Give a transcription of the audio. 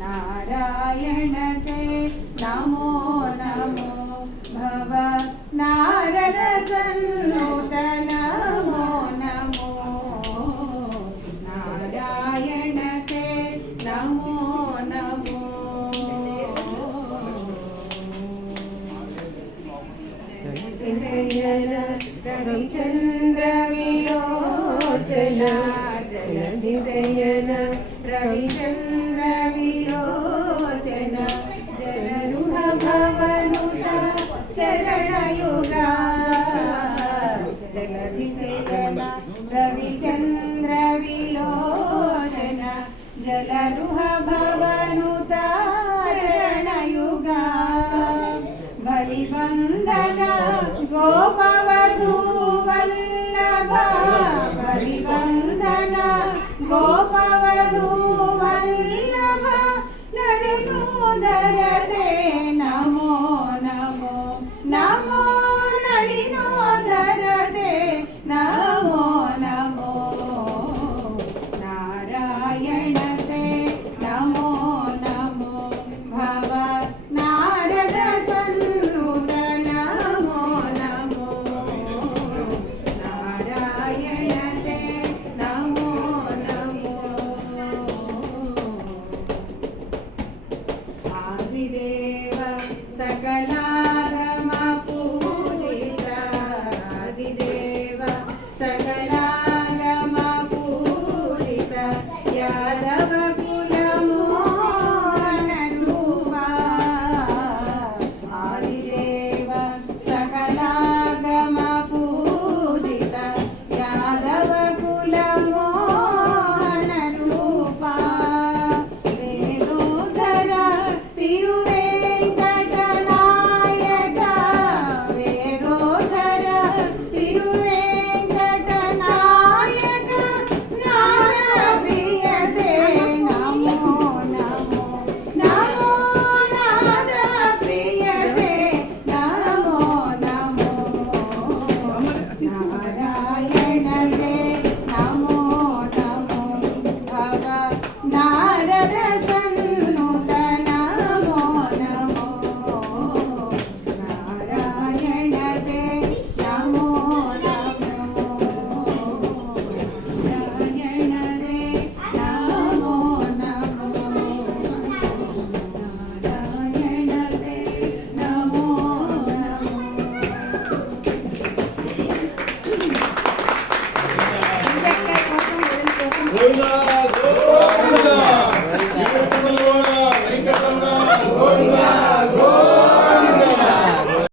नारायण ते नमो नमो भव नारद सन्नुत नमो नमो नारायण ते नमो नमो रविचंद्र विलोचन जलधि शयन रविचंद्र विलोचन जलरुह भवनुत चरणयुगा जलधि शयन रविचंद्र विलोचन जलरुह भवनुत चरणयुगा बलिवंदन गोपवधू वल्लभा बलिवंदन गोपवधू